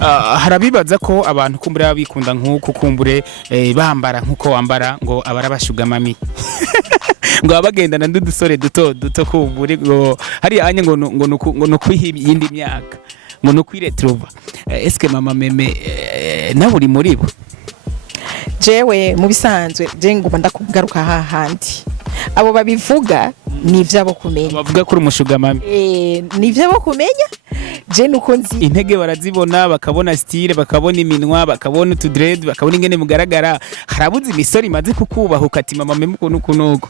harabibaza ko abantu kumbure babikunda nkuko kumbure bambara nkuko wambara ngo abara bashuga mami ngo abagendana ndudusore duto kumbure ngo hari anye ngo nukwiha yindi myaka ngo nukwiretrova eske mama meme nawe uri muri bo jewe mu bisanzwe je ngomba ndakugaruka hahandi abo babivuga ni ivyabo kumenya bavuga ko umushuga mami ni ivyabo kumenya je nuko nzi intege barazibona bakabona style bakabona iminwa bakabona utudred bakabona ingene mugaragara harabuze imisori maze kukubaha ukati mama meme kunuko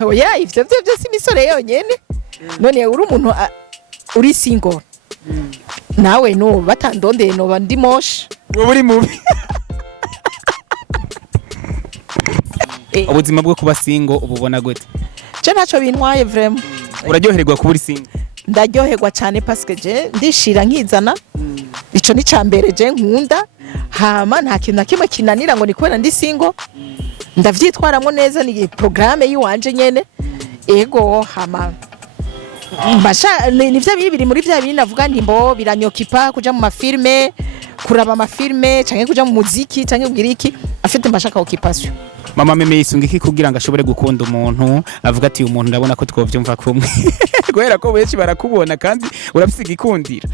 oya ivyo byose imisore yonyene none uri umuntu uri single nawe no batandondeye no bandi moshi uri mubi ubuzima bwo kuba single ububona gute je naco bintwaye vraiment uraryoherwa kuba uri single ndaryoherwa cyane parce que je ndishira nkizana ico ni cambere je nkunda hama nta kintu nakimwe kinanira ngo nikwera ndi single ndavyitwaramwo neza ni programme yiwanje nyene ego hama basha nivyo bibiri muri vya bindi navuga nti mbo biranyokipa kuja mu mafilme kuraba amafilme canke kuja mu muziki canke kugira iki afite mbashaka occupation mama meme yisunga iki kugira ngo ashobore gukunda umuntu avuga ati umuntu ndabona ko twovyumva kumwe guhera ko benshi barakubona kandi urafise igikundira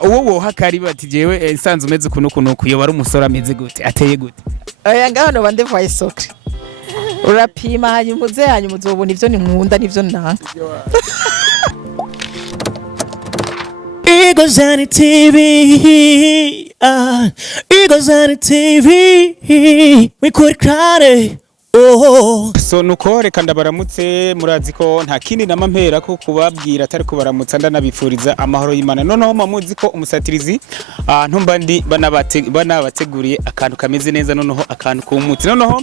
uwo wohakari bati jewe nsanze umeze kuno kuyo bari umusore ameze gute ateye gute oya ngaho no bande voice socre urapima hanyuma uzobona ivyo nkunda nivyo nanka Igozani TV, Igozani TV, wikurikirane. So nuko reka ndabaramutse murazi ko nta kindi namampera ko kubabwira atari ko baramutsa ndanabifuriza amahoro y'Imana noneho mamuzi ko umusatirizi ntumbandi banabateguriye akantu kameze neza noneho akantu kumutse noneho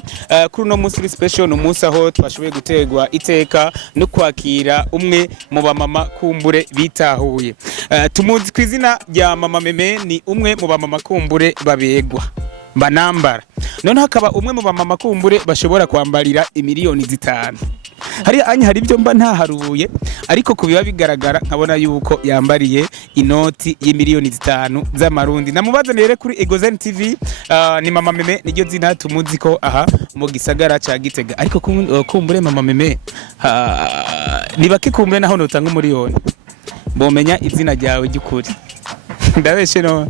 kuri no munsi special no munsi aho twashoboye gutegwa iteka no kwakira umwe mu bamama kumbure bitahuye tumuzi kwizina rya mama meme ni umwe mu bamama kumbure babegwa banambara none hakaba umwe mu bamama kumbure bashobora kwambarira imiliyoni 5 hari ibyo mba ntaharuye ariko kubiba bigaragara nkabona yuko yambariye inoti y'imiliyoni 5 z'amarundi namubazanire kuri Igozani TV ni mama meme niryo zina tumuzi ko aha mu gisagara ca Gitega ariko kumbure mama meme ni bake kumbure naho notanga umuriyoni bomenya izina ryawe ry'ukuri ndabeshe no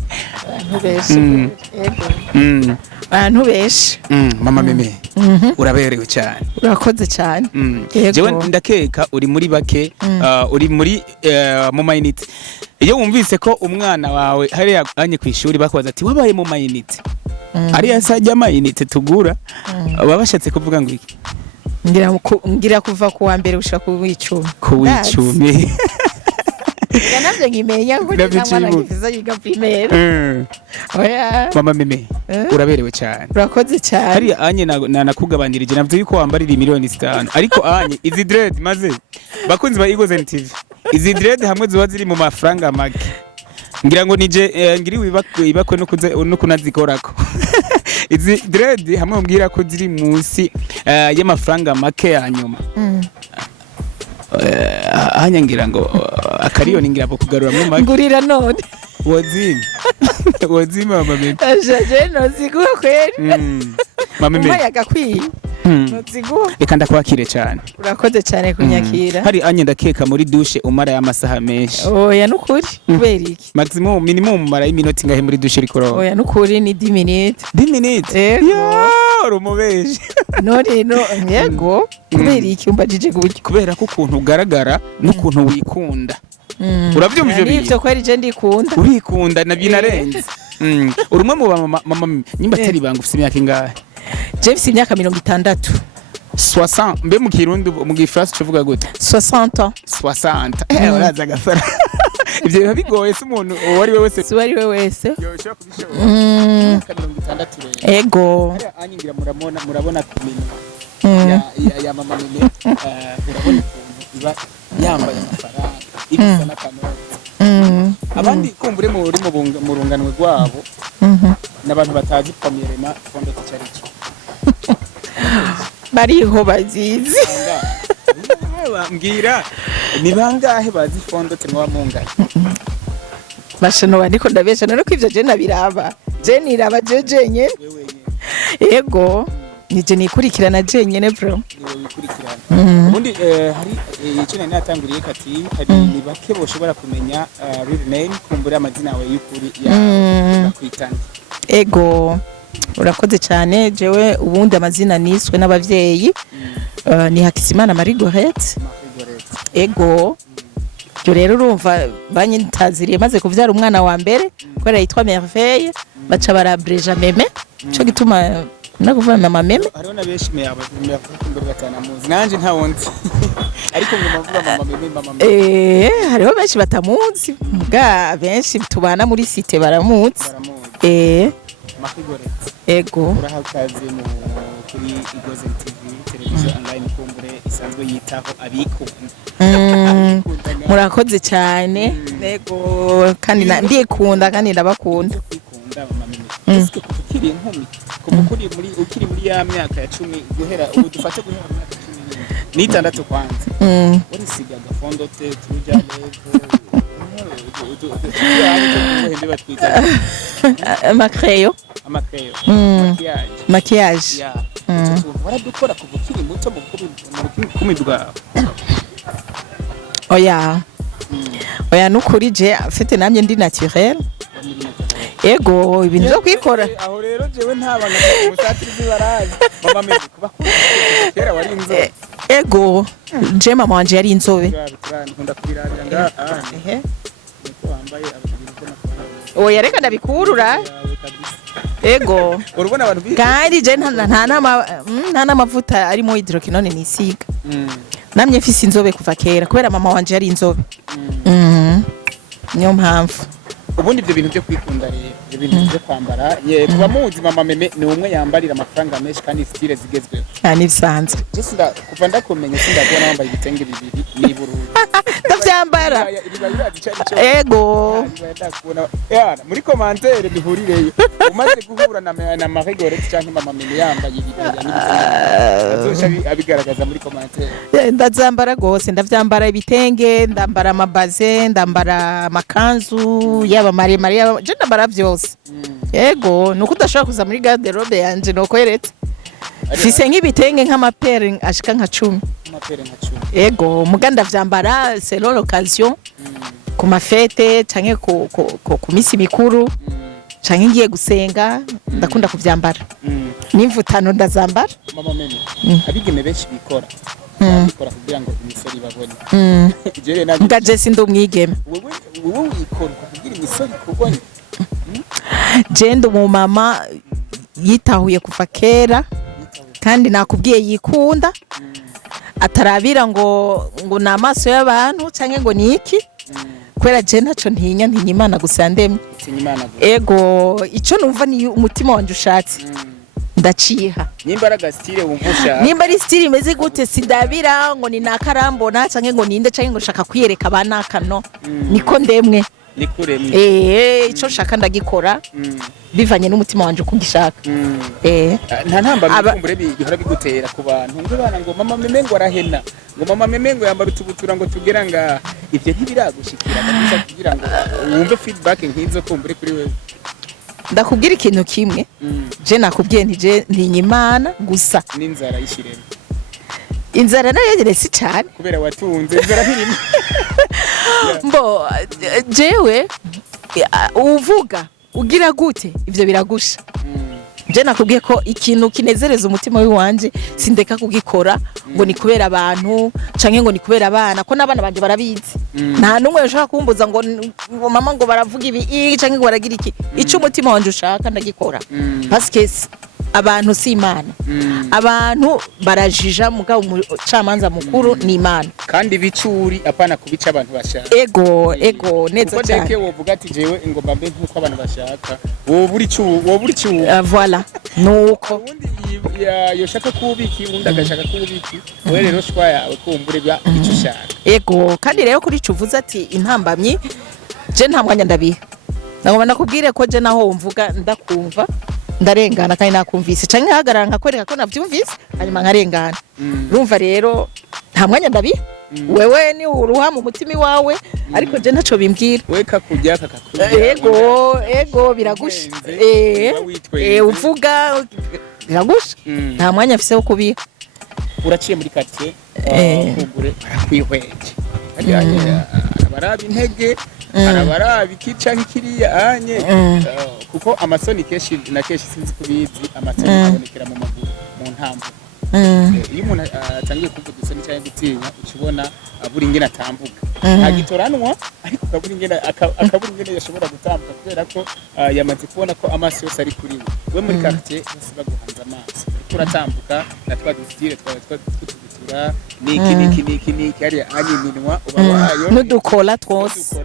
abantu beshe mama meme uraberewe cyane urakoze cyane jewe ndakeka uri muri bake uri muri mu mayinite iyo wumvise ko umwana wawe hari anye ku ishuri bakubaza ati wabaye mu mayinite ari yasajya mayinite tugura babashatse kuvuga ngo iki ngira kuva ku wa mbere ushaka ku w'icumi yanavyo ngimenya ko namwana gifiza yiga primaire oya mama meme uraberewe cyane urakoze cyane hari anye nakugabanirije navyo yuko wambarira imiliyoni 5 ariko anye izi dread maze bakunzi ba Igozani TV izi dread hamwe ziba ziri mu mafaranga make ngira ngo nije ngiri wibakwe no kunazikorako izi dread hamwe mbwira ko ziri munsi y'amafaranga make yanyuma hanya ngira ngo akariyoni ngira bo kugarura mu magi ngurira none wazima mama meme aje no ziguha kweri mama meme yagakwiye no ziguha reka ndakwakire cyane urakoze cyane kunyakira hari anye ndakeka muri douche umara y'amasaha menshi oya nukuri kubera iki maximum minimum mara y'iminota ngahe muri douche rikoro oya nukuri ni 10 minutes 10 minutes urumubeje none no yego kubera iki umbajije gutyo kubera ko ukuntu ugaragara n'ukuntu wikunda uravyumvije bivyo kweri je ndikunda urikunda nabyo narenze urumwe mu mama nyimba atari banga ufite imyaka ingahe je mfite imyaka 60 60 mbe mu kirundi mu gifrasi tuvuga gute 60 60 uraza agafara ivyo biba bigoye se umuntu wari we wese wari we wese yoshaka kubishobora 60 ego anyingira murabona kumenya ya mama meme urabona iba yambaye amafaranga ibisa n'akanoti abandi kumbure mu runganwe rwabo n'abantu batazi pamirema fondo cyariki bariho bazizi bambwira ni bangahe bazi fondo temwa mungana bashano bandiko ndabesha none ko ivyo je nabiraba je niraba je jenye ego nije nikurikirana jenyene bro ubundi hari icyo natanguriye kati hari ni bake boshobora kumenya real name kumbura amazina yawe y'ukuri ya kwitana ego urakoze cyane jewe ubundi amazina niswe n'abavyeyi ni Hakizimana Marie Gorette ego byo rero urumva banyintaziriye maze kuvyara umwana wa mbere kwera yitwa Merveille baca barabreja meme cyo gituma nakuvuga mama meme hariho na benshi mbere batanamuzi nanje ntawonzi ariko ngo mavuga mama meme hariho benshi batamuzi muga benshi tubana muri site baramuzi Makigoretse ego urahakaze mu kuri Igozen TV televiziyo online kumbure isanzwe yitaho abikunda murakoze cyane ego kandi ndikunda kandi ndabakunda kwikunda mama meme ese ukiri inkumi ukiri muri ya myaka ya 10 guhera ubu dufate guhera mu myaka 16 kwanza urisiga gafondo te tuja Macrayo maquillage waradukora kuva ukiri muto mu kumidwa oya nukuri je afite namye ndi naturel ego ibintu byo kwikora aho rero jewe ntabanga umusatirizi barazi mama meze kuba kera wari inzobe ego je mama wanje yari inzobe nkunda kubirabira ngaha wambaye oya reka ndabikurura ego urubona abantu kandi je nta n'amavuta arimo hydroquinone nisiga namye mfise inzobe kuva kera kubera mama wanje yari inzobe niyo mpamvu ubundi ibyo bintu byo kwikunda rero ibyo bintu byo kwambara kuba muzi mama meme ni umwe yambarira amafaranga menshi kandi style zigezweho nibisanzwe kuva ndakomenya sindabona wambaye ibitenge bibiri n'ibururu ndavyambara ego muri commentaire bihurireyo umaze guhura na Marie Gorette cyangwa mama meme yambaye ibitenge azosha abigaragaza muri commentaire ndazambara gose ndavyambara ibitenge ndambara amabaze ndambara amakanzu yaba maremare je ndambara vyose ego nuko udashobora kuza muri garde-robe yanje nokweretse fise nk'ibitenge nk'amapere ashika nka 10 ego muganda vyambara selon l'occasion ku mafete canke ku misi mikuru canke ngiye gusenga ndakunda kuvyambara n'imvutano ndazambara mama meme abigeme benshi bikora kugira ngo imisori babone ngaje sindi umwigeme wewe wikora kugira imisori kubone je ndi umumama yitahuye kuva kera kandi nakubwiye yikunda atarabira ngo namaso y'abantu canke ngo niki kwera je ntaco ntinya Imana gusa ndemye ego ico numva ni umutima wanje ushatse ndaciha nimbaraga style wumvusha nimba ari style imeze gute sindabira ngo ni nakarambona canke ngo ninde canke ngo shaka kwiyereka banakano niko ndemwe nikuremye ico shaka ndagikora bivanye n'umutima wanje kugishaka nta ntamba bikumbure bihora bigutera ku bantu ngo bana ngo mama meme ngo arahena ngo mama meme ngo yambara utubutura ngo tugera nga ivyo ntibiragushikira kabisa kugira ngo wumve feedback nkizo kumbure kuri wewe ndakubwira ikintu kimwe je nakubwiye ntije ntinyimana gusa n'inzara yishiremo inzara nayo si cyane kubera watunze inzara hirimo mbo jewe uvuga ugira gute ivyo biragusha je nakubwiye ko ikintu kinezereza umutima w'iwanje sindeka kugikora ngo ni kubera abantu canke ngo ni kubera abana ko n'abana banje barabizi nta numwe ushaka kumbuza ngo mama ngo baravuga ibi canke ngo baragira iki ico umutima wanje ushaka ndagikora parce que abantu si Imana abantu barajija mugabo umucamanza mukuru ni Imana kandi bicuri apana kubica abantu bashaka ego neza cyane kodeke wovuga ati jewe ingomba mbe nkuko abantu bashaka woburi cyu voilà nuko ubundi yoshaka kubiki ubundi agashaka kubiki we rero shwa yawe kumbure bya icyo ushaka ego kandi rero kuri cuvuza ati intambamyi je nta mwanya ndabiha nagomba nakubwire ko je naho mvuga ndakumva ndarengana kandi nakumvise canke hagarara nkakwereka ko navyumvise hanyuma nkarengana urumva rero nta mwanya ndabiha wewe ni uruha mu mutima iwawe ariko je ntaco bimbwira we kakujya kakakujya ego biragusha uvuga biragusha nta mwanya afise wo kubiha uraciye muri quartier kugure barakwihweje baraba intege arabara bikica nk'ikiriya anye kuko amasoni keshi na keshi sinzi kubizi amasoni abonekera mu maguru mu ntambo iyo umuntu atangiye kuvuga isoni cyangwa gutinya ukibona aburi ingene atambuka agitoranwa ariko akaburi ingene yashobora gutambuka kubera ko yamaze kubona ko amaso yose ari kuri we muri quartier bose baguhanze amaso uratambuka na twa dutire twa niki ari minwa uba wayo n'udukora twose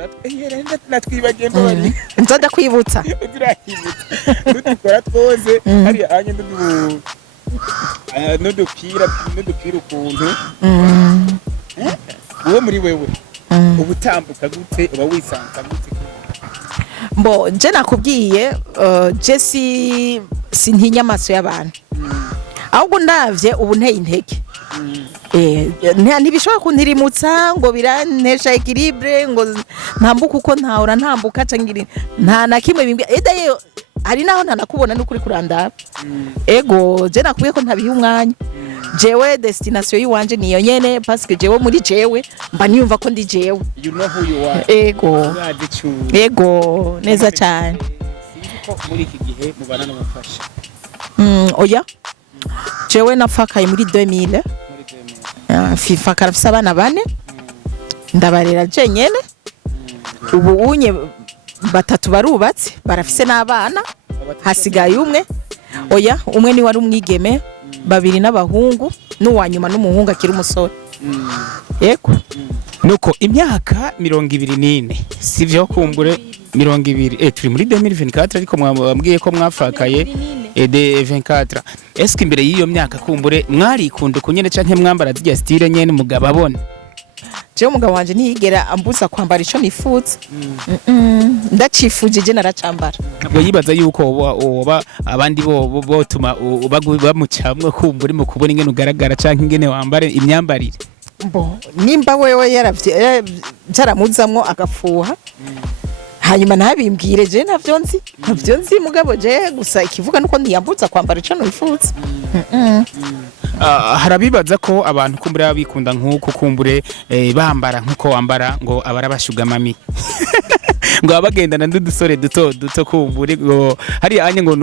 natwibagiye mbabari nzoda kwibutsa n'udukora twose hari anye n'udupira ukuntu uwo muri wewe ubutambuka gute uba wisanza gute mbo je nakubwiye je sintinya amaso y'abantu ahubwo ndavye ubu nteye intege ntibishobora kuntirimutsa ngo birantesha equilibre ngo ntambuka uko ntahora ntambuka cangira nta na kimwe bimbya edaye ari naho ntanakubona n'ukuri kurandaba ego je nakubwiye ko ntabiha umwanya jewe destination yiwanje niyo nyene parce que jewe muri jewe mba niyumva ko ndi jewe you know who you are ego neza cyane ko muri iki gihe mubana n'umufasha oya jewe nafakaye muri 2000 FIFA karafise abana bane ndabarera je nyene ubu unye batatu barubatse barafise n'abana hasigaye umwe oya umwe ni wari umwigeme babiri n'abahungu n'uwanyuma n'umuhungu akiri umusore yego nuko imyaka 24 sivyo kumbure 20 turi muri 2024 ariko mwambwiye ko mwafakaye de 24 eske imbere y'iyo myaka kumbure mwarikunda kunyene canke mwambara zijya style nyene mugabo abone je umugabo wanje ntiyigera ambuza kwambara ico nifuza ndacifuje je naracambara ntabwo yibaza yuko oba abandi botuma bamucamwe kumbure mu kubona ingene ugaragara canke ingene wambare imyambarire mbo nimba wewe yaravye byaramuzamwo agafuha hanyuma nabimbwire je ntavyo nzi mugabo je gusa ikivuga nuko ndiyambuza kwambara ico nifuza harabibaza ko abantu kumbure babikunda nkuko kumbure bambara nkuko wambara ngo abara bashuga mami ngo abagendana ndudusore duto kumbure ngo hari anye ngo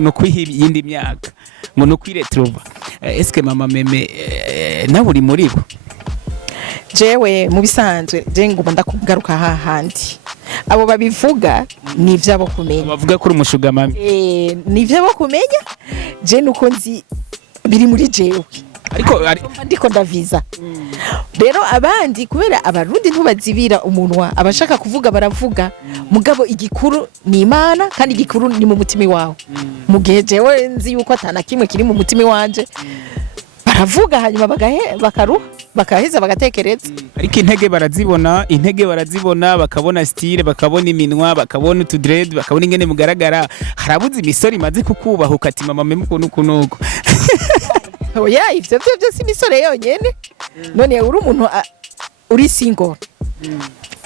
no kwihindi myaka ngo no kwiretrova eske mama meme nawe uri muri bo jewe mu bisanzwe je nguma ndakugaruka hahandi abo babivuga ni ivyabo kumenya bavuga kuri umushuga mami ni ivyabo kumenya je nuko nzi biri muri jewe ariko ndiko ndaviza rero abandi kubera abarundi ntubazibira umunwa abashaka kuvuga baravuga mugabo igikuru ni Imana kandi igikuru ni mu mutima wawe mu gihe jewe nzi yuko atana kimwe kiri mu mutima wanje baravuga hanyuma bakaruha bakaheza bagatekereza ariko intege barazibona bakabona style bakabona iminwa bakabona utudred bakabona ingene mugaragara harabuze imisori maze kukubaha ukati mama meme kunuko oya ivyo byose imisore yonyene none uri umuntu uri single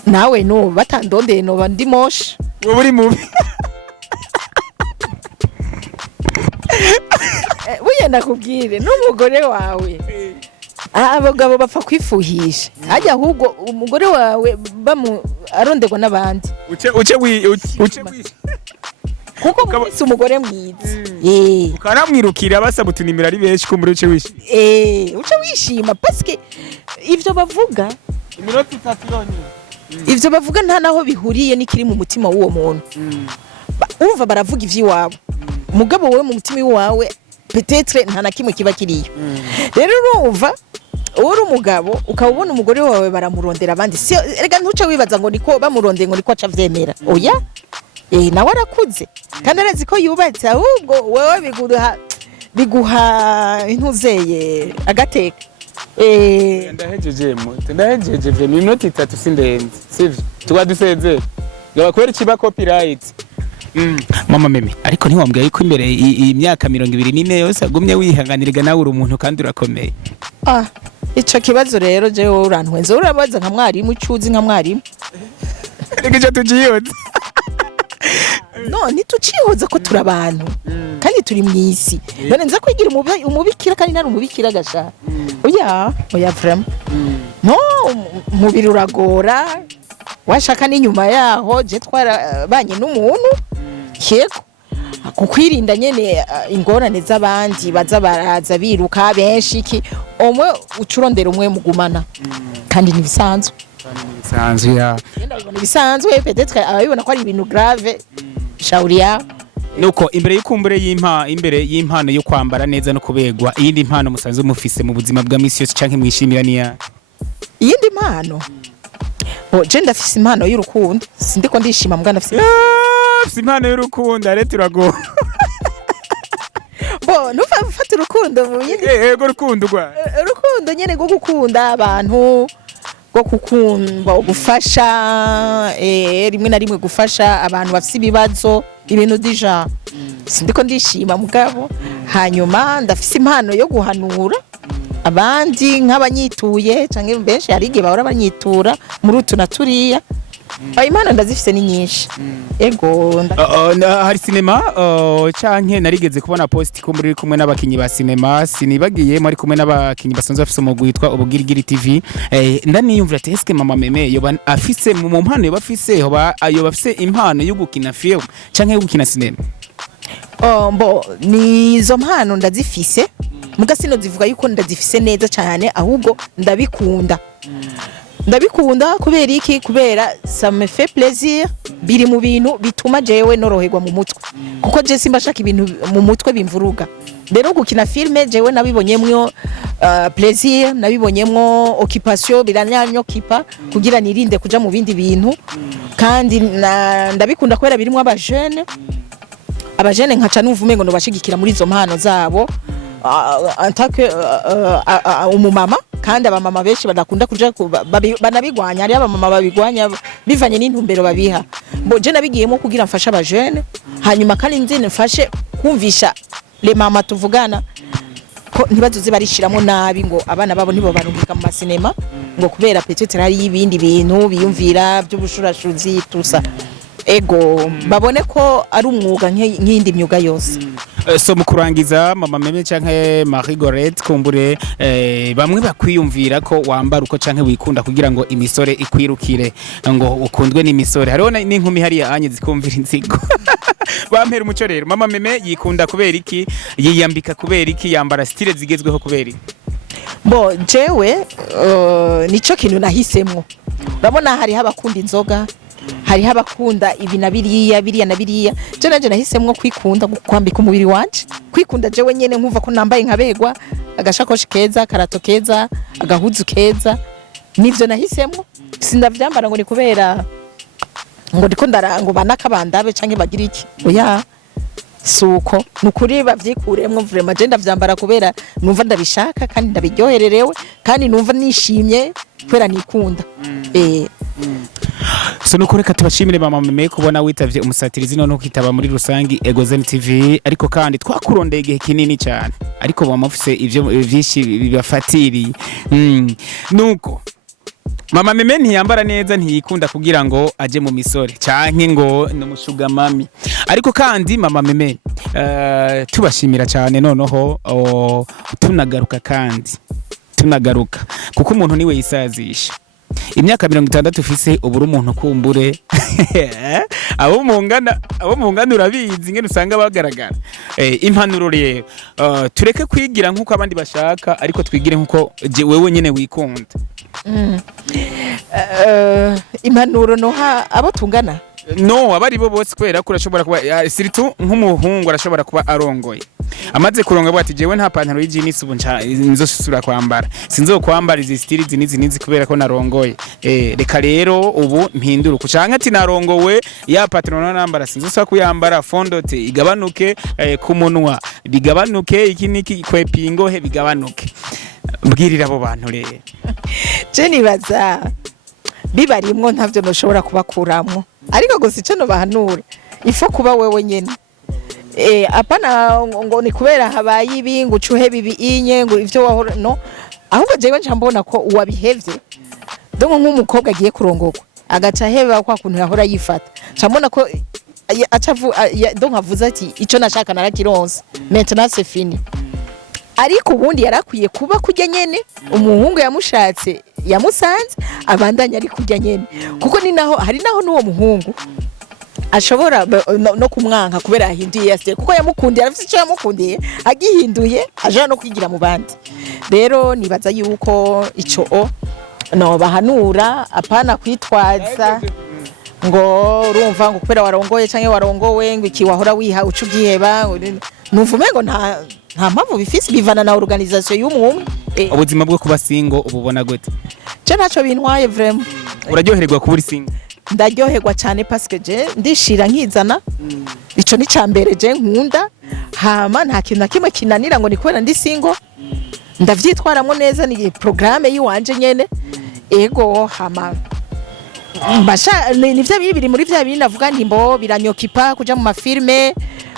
nawe no batandondeye no bandi moshi wowe uri mubi buyenda kubwire n'umugore wawe abagabo bapfa kwifuhisha ajya ahubwo umugore wawe aronderwa n'abandi uce kuko mwese umugore mwiza ukanamwirukira basaba utunimira ari benshi ko muri uce wishima uce wishima paske ivyo bavuga iminota 3 yonyine ivyo bavuga nta naho bihuriye n'ikiri mu mutima w'uwo muntu umva baravuga ivy'iwabo mugabo wowe mu mutima wawe peut-être nta na kimwe kiba kiriyo rero urumva uri umugabo ukabona umugore wawe baramurondera abandi erega ntuce wibaza ngo niko bamurondeye ngo niko aca vyemera oya nawe arakuze kandi arazi ko yubatse ahubwo wewe biguha intuzeye agateka ndahejeje vye minota 3 sindenze sivyo tuba dusezeye ngabakwera kiba copyright mama meme ariko ntiwambwiye yuko imbere imyaka 24 yose agumye wihanganirwa nawe uri umuntu kandi urakomeye ico kibazo rero jewe urantwenze urabaza nka mwarimu icuzi nka mwarimu Igice tugiyoze. no ntitucihoza ko turi abantu kandi turi mwisi none nza kwigira umubikira kandi nari umubikira gasha oya vraiment no umubiri uragora washaka n'inyuma yaho je twarabanye n'umuntu yego kukwirinda nyene ingorane z'abandi baza baraza biruka benshi iki umwe ucurondera umwe mugumana kandi nibisanzwe bisanzwe peut-être ababibona ko ari ibintu grave shauri yao nuko imbere y'impano yo kwambara neza no kubegwa iyindi mpano musanzwe mufise mu buzima bwa misi yose canke mwishimira niya iyindi mpano je ndafise impano y'urukundo sindiko ndishima mbwa ndafise impano y'urukundo arete urago nufata urukundo mu yindi yego urukundo nyene rwo gukunda abantu rwo kukumva gufasha rimwe na rimwe gufasha abantu bafite ibibazo ibintu dija sindiko ndishima mugabo hanyuma ndafise impano yo guhanura abandi nk'abanyituye canke benshi hari igihe bahora banyitura muri utu na turiya impano ndazifise ni nyinshi ego hari sinema canke narigeze kubona post ko muri kumwe n'abakinyi ba sinema sinibagiye muri kumwe n'abakinyi basanzwe bafise umugwi witwa Ubugirigiri TV ndaniyumvira ati eske mama meme yoba afise mu mpano yoba afise yoba afise impano yo gukina film canke yo gukina sinema nizo mpano ndazifise mugasino zivuga yuko ndazifise neza cyane ahubwo ndabikunda kubera iki kubera ça me fait plaisir biri mu bintu bituma jewe noroherwa mu mutwe kuko je simba shaka ibintu mu mutwe bimvuruga rero gukina filme jewe nabibonyemwo plaisir nabibonyemwo occupation biranyanyo kipa kugira nirinde kuja mu bindi bintu kandi ndabikunda kubera birimo abajene nkaca nuvume ngo nobashigikira muri izo mpano zabo antake umumama kandi abamama benshi badakunda kuja banabigwanya ari abamama babigwanya bivanye n'intumbero babiha je nabigiyemo kugira mfasha abajene hanyuma kandi nzine mfashe kumvisha le mama tuvugana ko ntibazoze barishiramo nabi ngo abana babo nibo barungika mu masinema ngo kubera peut-être hari ibindi bintu biyumvira by'ubushurashuzi tusa ego babone ko ari umwuga nk'indi myuga yose so mukurangiza mama meme canke Marie Gorette kumbure bamwe bakwiyumvira ko wambara uko canke wikunda kugira ngo imisore ikwirukire ngo ukundwe n'imisore hariho n'inkumi hari anye zikumvira inzigo bampera umuco rero mama meme yikunda kubera iki yiyambika kubera iki yambara style zigezweho kubera iki jewe nico kintu nahisemwo urabona hari habakunda inzoga hari habakunda ibi na biriya na biriya je nanje nahisemwo kwikunda kwambika umubiri wanje kwikunda jewe nyene nkumva ko nambaye nkabegwa agashakoshi keza karato keza agahuzu keza nivyo nahisemwo sindavyambara ngo ni kubera ngo ndiko ndarango banakabandabe canke bagira iki oya suko nukuri bavyikuremwo vraiment je ndavyambara kubera numva ndabishaka kandi ndabiryohererewe kandi numva nishimye kubera nikunda so nuko reka tubashimire mama meme kubona witavye umusatirizi none ukitaba muri rusangi Egozen TV ariko kandi twakurondeye igihe kinini cyane ariko bamufise ivyo vyinshi bibafatiri nuko mama meme ntiyambara neza ntiyikunda kugira ngo aje mu misore canke ngo numushuga mami ariko kandi mama meme tubashimira cyane noneho tunagaruka kuko umuntu niwe yisazisha imyaka 60 ufise ubura umuntu kumbure abo mungana urabizi ngene usanga bagaragara impanuro rero tureke kwigira nkuko abandi bashaka ariko twigire nkuko wewe nyene wikunda impanuro noha abo tungana no abari bo bose kwera kurashobora kuba siritu nk'umuhungu arashobora kuba arongoye amaze kuronga bwati jewe nta pantaro y'ijinisi ubu nzosura kwambara sinzokwambara izi style nizi kubera ko narongoye reka rero ubu mpindura kucanka ati narongowe ya patron nambara sinzosaba kuyambara fondote igabanuke ku munwa bigabanuke iki niki kwepingo he bigabanuke mbwirira abo bantu rero je nibaza bibarimwo ntavyo noshobora kubakuramo ariko gusa ico no bahanura ifo kuba wewe nyene apana ngo ni kubera habaye ibi ngo ucuhe bibi inye ngo ivyo wahora no ahubwo jewe nca mbona ko uwabihevye donko nk'umukobwa agiye kurongorwa agaca heba kwa kuntu yahora yifata nca mbona ko donko avuze ati ico nashaka narakironse maintenant c'est fini. Ariko ubundi yarakwiye kuba kujya nyene umuhungu yamushatse yamusanze abandanya ari kujya nyene kuko ni naho hari naho n'uwo muhungu ashobora no kumwanka kubera yahinduye yase kuko yamukundiye arafite icyo yamukundiye agihinduye aje no kwigira mu bandi. Rero nibaza yuko ico no bahanura apana kwitwaza ngo urumva ngo kubera warongoye canke warongowe ngo iki wahora wiha ucu giheba nuvume ngo nta mpamvu bifise bivana na organisation y'umwe. Ubuzima bwo kuba single ububona gute? Je naco bintwaye vraiment. Uraryoherwa kuba uri single? Ndaryoherwa cyane parce que je ndishira nkizana ico ni cambere je nkunda hama nta kintu nakimwe kinanira ngo nikwera ndi single ndavyitwaramwo neza ni programme yiwanje nyene ego hama mbasha nivyo bibiri muri vya bindi navuga nti mbo biranyokipa kuja mu mafilme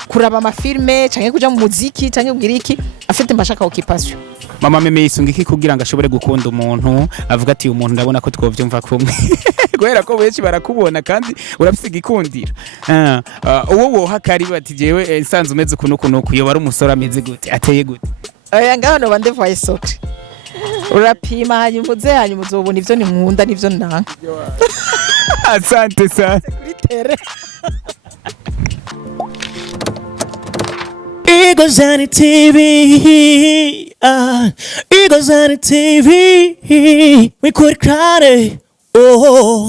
kuraba amafilme canke kuja mu muziki canke kugira iki afite mbashaka occupation. Mama Meme yisunga iki kugira ngo ashobore gukunda umuntu avuga ati umuntu ndabona ko twovyumva kumwe kubera ko benshi barakubona kandi urafise igikundira uwo wohakari bati jewe nsanze umeze kuno yo bari umusore ameze gute ateye gute? Oya ngaho no bande voice socre urapima hanyuma uzobona ivyo ni nkunda nivyo nanga. Asante sana. Eagles on the TV, Eagles on the TV, we could cry, oh.